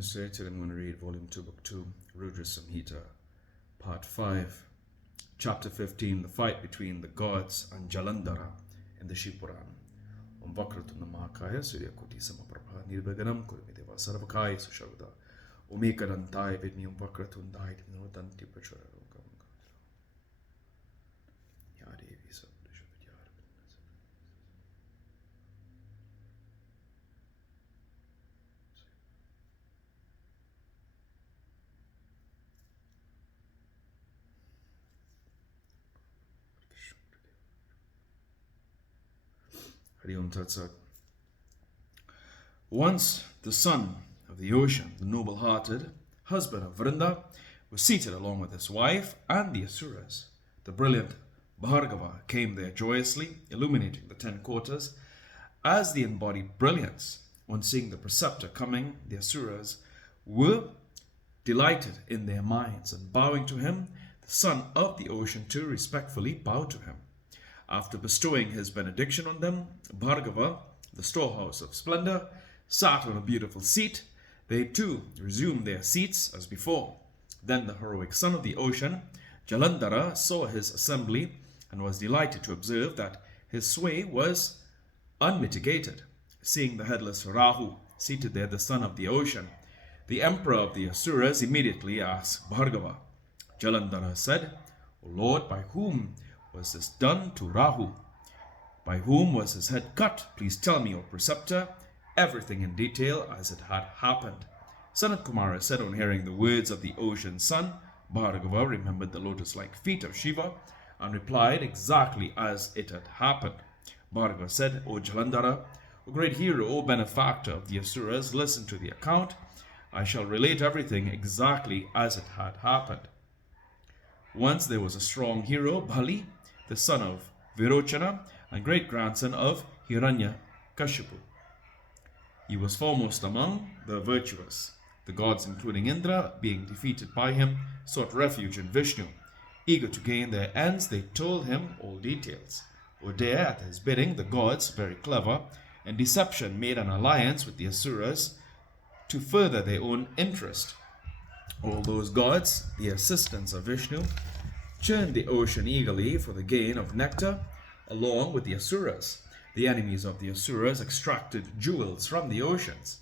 Illustrated, I'm going to read Volume 2, Book 2, Rudra Samhita, Part 5, Chapter 15, the fight between the gods and Jalandhara in the Shiva Puran. Om Vakratunda Mahakaya Surya Koti Samaprabha Nirvighna Kurumideva Sarvakaya Susharvada Om Ekadantaya Vidmi Om Vakratundaya Dinodanti Prachurarokam Yadevi Sabdishavidyar. Hari Om Tat Sat. Once the son of the ocean, the noble-hearted husband of Vrinda, was seated along with his wife and the Asuras. The brilliant Bhargava came there joyously, illuminating the 10 quarters as the embodied brilliance. On seeing the preceptor coming, the Asuras were delighted in their minds, and bowing to him, the son of the ocean too respectfully bowed to him. After bestowing his benediction on them, Bhargava, the storehouse of splendor, sat on a beautiful seat. They too resumed their seats as before. Then the heroic son of the ocean, Jalandhara, saw his assembly and was delighted to observe that his sway was unmitigated. Seeing the headless Rahu seated there, the son of the ocean, the emperor of the Asuras immediately asked Bhargava. Jalandhara said, "O Lord, by whom was this done to Rahu? By whom was his head cut? Please tell me, O preceptor, everything in detail as it had happened." Sanat Kumara said, on hearing the words of the ocean's son, Bhargava remembered the lotus-like feet of Shiva and replied exactly as it had happened. Bhargava said, "O Jalandhara, O great hero, O benefactor of the Asuras, listen to the account. I shall relate everything exactly as it had happened. Once there was a strong hero, Bali, the son of Virochana and great-grandson of Hiranyakashipu. He was foremost among the virtuous. The gods, including Indra, being defeated by him, sought refuge in Vishnu. Eager to gain their ends, they told him all details. Udaya, at his bidding, the gods, very clever in deception, made an alliance with the Asuras to further their own interest. All those gods, the assistants of Vishnu, churned the ocean eagerly for the gain of nectar, along with the Asuras. The enemies of the Asuras extracted jewels from the oceans.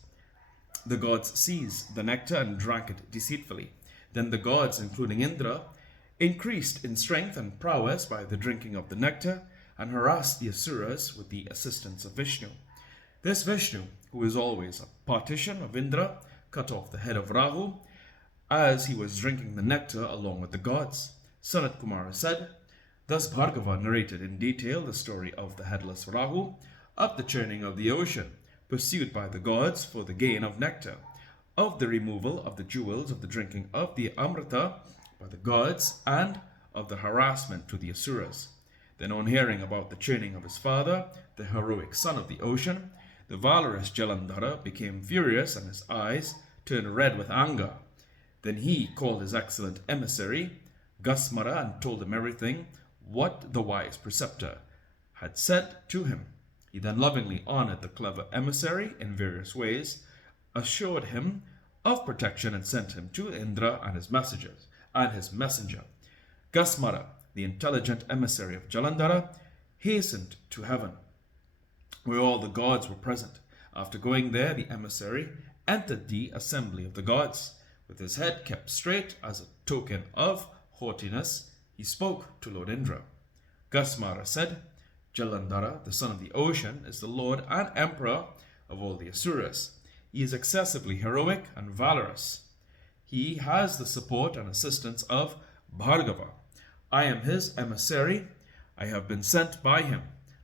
The gods seized the nectar and drank it deceitfully. Then the gods, including Indra, increased in strength and prowess by the drinking of the nectar and harassed the Asuras with the assistance of Vishnu. This Vishnu, who is always a partition of Indra, cut off the head of Rahu as he was drinking the nectar along with the gods. Sanat Kumara said, thus Bhargava narrated in detail the story of the headless Rahu, of the churning of the ocean, pursued by the gods for the gain of nectar, of the removal of the jewels, of the drinking of the Amrita by the gods, and of the harassment to the Asuras. Then, on hearing about the churning of his father, the heroic son of the ocean, the valorous Jalandhara became furious and his eyes turned red with anger. Then he called his excellent emissary, Gasmara, and told him everything what the wise preceptor had said to him. He then lovingly honored the clever emissary in various ways, assured him of protection, and sent him to Indra and his messenger. Gasmara, the intelligent emissary of Jalandhara, hastened to heaven, where all the gods were present. After going there, the emissary entered the assembly of the gods. With his head kept straight as a token of haughtiness, he spoke to Lord Indra. Gasmara said, Jalandhara, the son of the ocean, is the lord and emperor of all the Asuras. He is excessively heroic and valorous. He has the support and assistance of Bhargava. I am his emissary. I have been sent by him.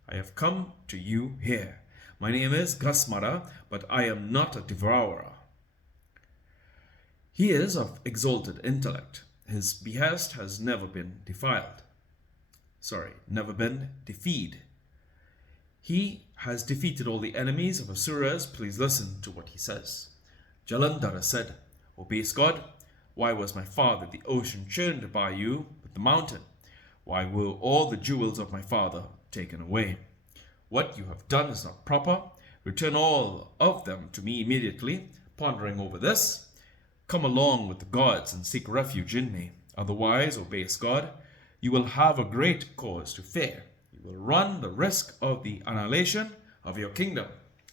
I have come to you here. My name is Gasmara, but I am not a devourer. He is of exalted intellect. His behest has never been defied. He has defeated all the enemies of Asuras. Please listen to what he says. Jalandhara said, O base god, why was my father the ocean churned by you with the mountain? Why were all the jewels of my father taken away? What you have done is not proper. Return all of them to me immediately. pondering over this, come along with the gods and seek refuge in me. Otherwise, O base god, you will have a great cause to fear. You will run the risk of the annihilation of your kingdom.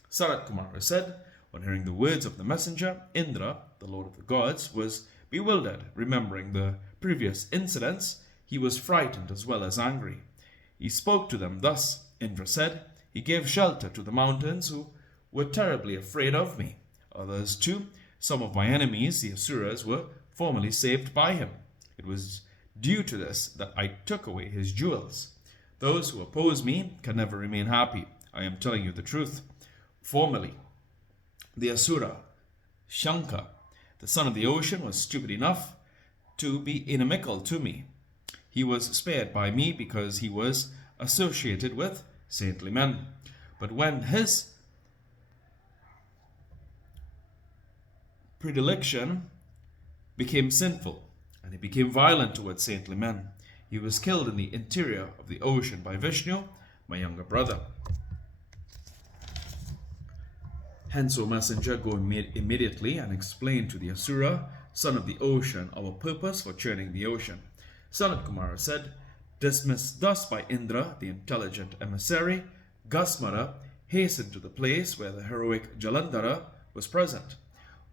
Sarat Kumara said, on hearing the words of the messenger, Indra, the lord of the gods, was bewildered. Remembering the previous incidents, he was frightened as well as angry. He spoke to them thus. Indra said, he gave shelter to the mountains who were terribly afraid of me. Others too, some of my enemies, the Asuras, were formerly saved by him. It was due to this that I took away his jewels. Those who oppose me can never remain happy. I am telling you the truth. Formerly, the Asura, Shanka, the son of the ocean, was stupid enough to be inimical to me. He was spared by me because he was associated with saintly men. But when his predilection became sinful, and he became violent towards saintly men, he was killed in the interior of the ocean by Vishnu, my younger brother. Hence, O messenger, go immediately and explain to the Asura, son of the ocean, our purpose for churning the ocean. Sanat Kumara said, dismissed thus by Indra, the intelligent emissary, Gasmara hastened to the place where the heroic Jalandhara was present.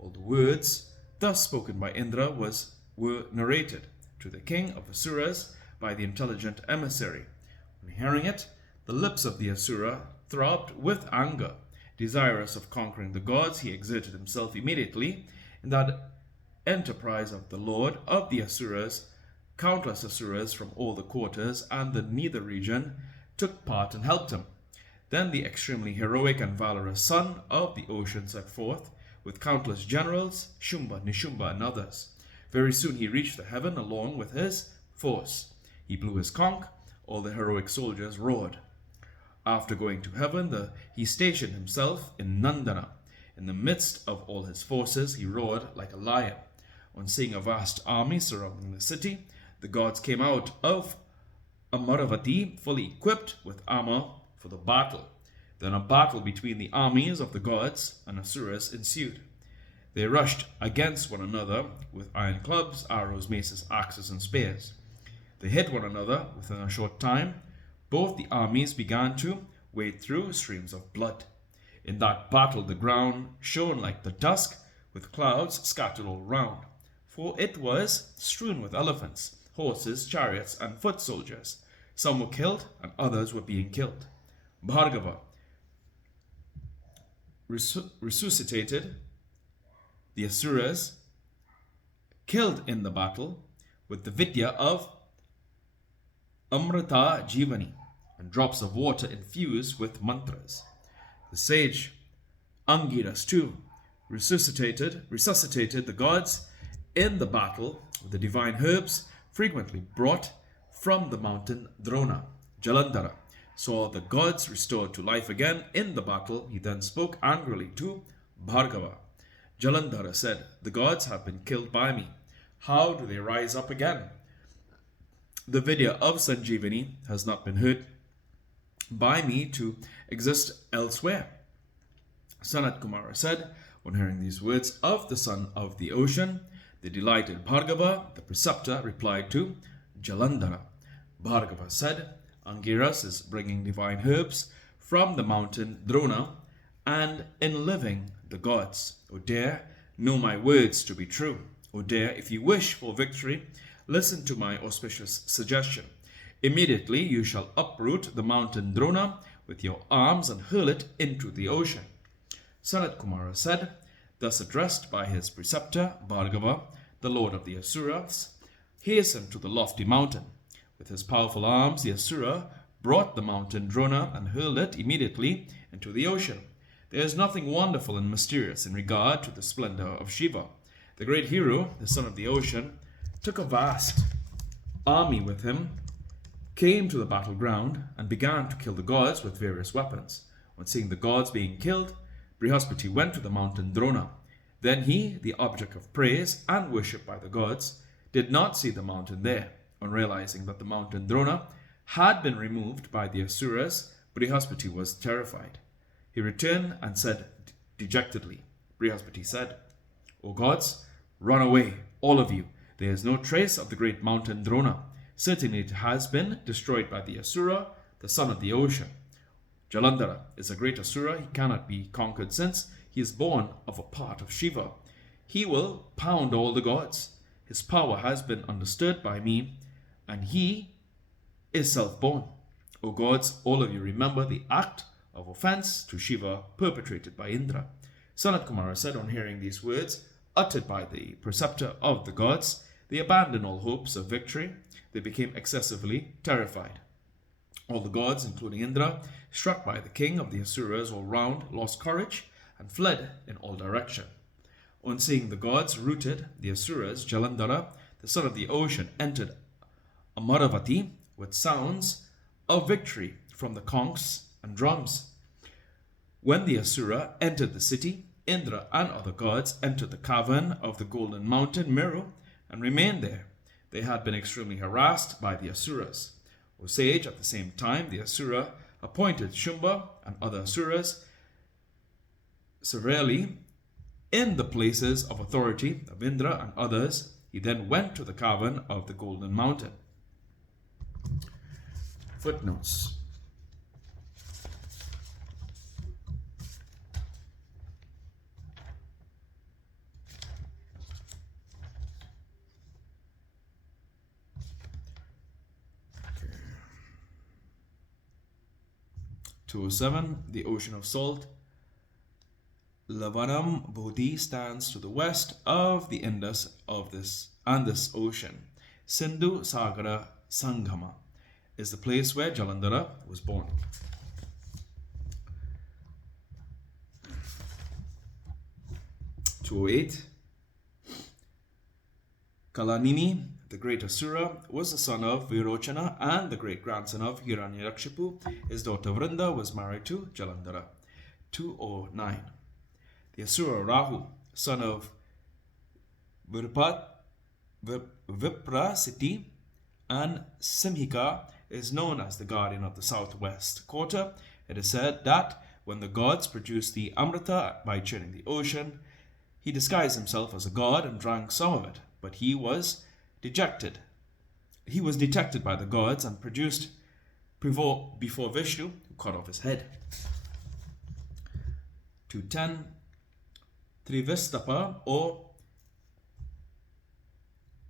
All the words thus spoken by Indra were narrated to the king of Asuras by the intelligent emissary. On hearing it, the lips of the Asura throbbed with anger. Desirous of conquering the gods, he exerted himself immediately in that enterprise of the lord of the Asuras. Countless Asuras from all the quarters and the nether region took part and helped him. Then the extremely heroic and valorous son of the ocean set forth, with countless generals, Shumba, Nishumba, and others. Very soon he reached the heaven along with his force. He blew his conch, all the heroic soldiers roared. After going to heaven, he stationed himself in Nandana. In the midst of all his forces, he roared like a lion. On seeing a vast army surrounding the city, the gods came out of Amaravati fully equipped with armor for the battle. Then a battle between the armies of the gods and Asuras ensued. They rushed against one another with iron clubs, arrows, maces, axes, and spears. They hit one another within a short time. Both the armies began to wade through streams of blood. In that battle the ground shone like the dusk, with clouds scattered all round, for it was strewn with elephants, horses, chariots, and foot soldiers. Some were killed, and others were being killed. Bhargava resuscitated the Asuras, killed in the battle, with the vidya of Amrita Jivani, and drops of water infused with mantras. The sage Angiras too resuscitated the gods in the battle with the divine herbs frequently brought from the mountain Drona. Jalandhara saw the gods restored to life again in the battle. He then spoke angrily to Bhargava. Jalandhara said, the gods have been killed by me. How do they rise up again? The vidya of Sanjeevani has not been heard by me to exist elsewhere. Sanat Kumara said, on hearing these words of the son of the ocean, the delighted Bhargava, the preceptor, replied to Jalandhara. Bhargava said, Angiras is bringing divine herbs from the mountain Drona and enlivening the gods. O dare, know my words to be true. O dare, if you wish for victory, listen to my auspicious suggestion. Immediately you shall uproot the mountain Drona with your arms and hurl it into the ocean. Sanat Kumara said, thus addressed by his preceptor, Bhargava, the lord of the Asuras, hastened to the lofty mountain. With his powerful arms, the Asura brought the mountain Drona and hurled it immediately into the ocean. There is nothing wonderful and mysterious in regard to the splendor of Shiva. The great hero, the son of the ocean, took a vast army with him, came to the battleground, and began to kill the gods with various weapons. On seeing the gods being killed, Brihaspati went to the mountain Drona. Then he, the object of praise and worship by the gods, did not see the mountain there. On realizing that the mountain Drona had been removed by the Asuras, Brihaspati was terrified. He returned and said dejectedly, Brihaspati said, O gods, run away, all of you. There is no trace of the great mountain Drona. Certainly it has been destroyed by the Asura, the son of the ocean. Jalandhara is a great Asura. He cannot be conquered since he is born of a part of Shiva. He will pound all the gods. His power has been understood by me, and he is self-born. O gods, all of you remember the act of offense to Shiva perpetrated by Indra. Sanat Kumara said on hearing these words, uttered by the preceptor of the gods, they abandoned all hopes of victory. They became excessively terrified. All the gods, including Indra, struck by the king of the Asuras all round, lost courage and fled in all directions. On seeing the gods routed, the Asuras, Jalandhara, the son of the ocean, entered Amaravati with sounds of victory from the conchs and drums. When the Asura entered the city, Indra and other gods entered the cavern of the golden mountain Meru and remained there. They had been extremely harassed by the Asuras. O sage, at the same time, the Asura appointed Shumba and other Asuras severely in the places of authority of Indra and others. He then went to the cavern of the golden mountain. Footnotes. Okay. 207, the Ocean of Salt. Lavanam Bodhi stands to the west of the Indus of this ocean. Sindhu Sagara Sanghama is the place where Jalandhara was born. (208) Kalanini, the great Asura, was the son of Virochana and the great-grandson of Hiranyakshipu. His daughter Vrinda was married to Jalandhara. 209. The Asura Rahu, son of Viprasiti and Simhika, is known as the guardian of the southwest quarter. It is said that when the gods produced the Amrita by churning the ocean, he disguised himself as a god and drank some of it, but he was dejected. He was detected by the gods and produced before Vishnu, who cut off his head. 210. Trivistapa or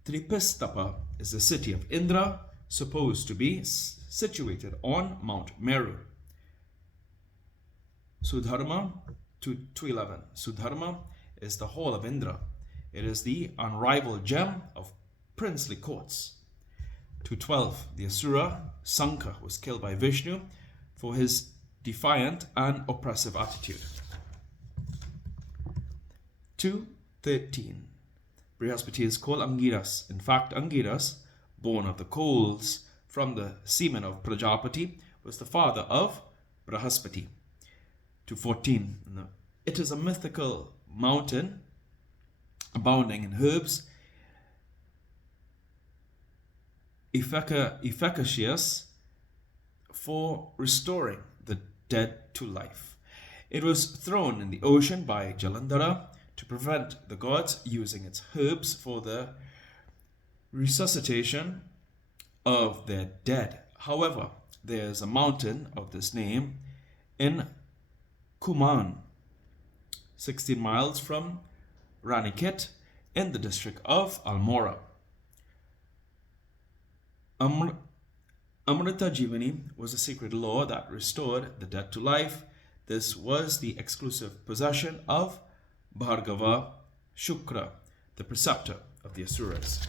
Tripistapa is the city of Indra, supposed to be situated on Mount Meru. Sudharma, 211. Sudharma is the hall of Indra. It is the unrivaled gem of princely courts. 212. The Asura Sankha was killed by Vishnu for his defiant and oppressive attitude. 213. Brihaspati is called Angiras. In fact, Angiras, born of the coals from the semen of Prajapati, was the father of Brihaspati. 214. It is a mythical mountain abounding in herbs, efficacious for restoring the dead to life. It was thrown in the ocean by Jalandhara to prevent the gods using its herbs for the resuscitation of their dead. However, there is a mountain of this name in Kuman, 16 miles from Ranikhet in the district of Almora. Amrita Jivani was a secret law that restored the dead to life. This was the exclusive possession of Bhargava Shukra, the preceptor of the Asuras.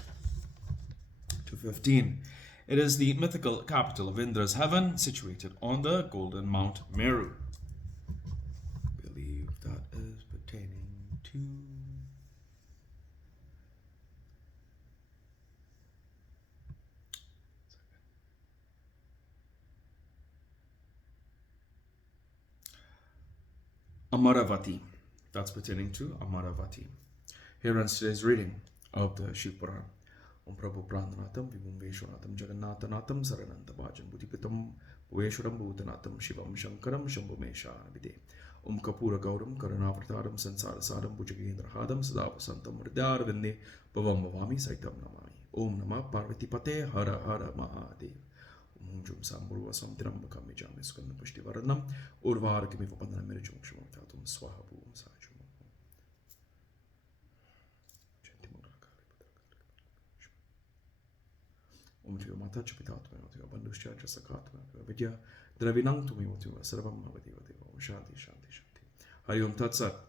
215. It is the mythical capital of Indra's heaven, situated on the golden Mount Meru. I believe that is pertaining to Amaravati. That's pertaining to Amaravati. Here ends today's reading of the Shiva Puran. Om Prabhu Prananatam Vibhumbeshwanatam Jagannatanatam Sarananta Bhajan Buddhipitam Bhuveshwaram Bhutanatam Shivam Shankaram Shambhumesha Vide. Om Kapura Gauram Karanavartaram Sansara Sadam Bhujagendra Hadam Sada Vasantam Hridar Vinde Bhavam Bhavami Saitam Namami. Om Namah Parvati Pate Hara Hara Mahadev. Om Jum Sambhurva Samtiram Bakami Jami Sukanda Pushti Varanam Urvar Kimi Vapandana Merichum Shumatatum Swaha Bhum Sajum. Om Tiva Mata Chapitatma, Tiva Banduscha Sakatma, Vidya Dravinam Tumi Motiva Sarvam Mavati Om Shanti Shanti Shanti. Hari Om Tat Sat.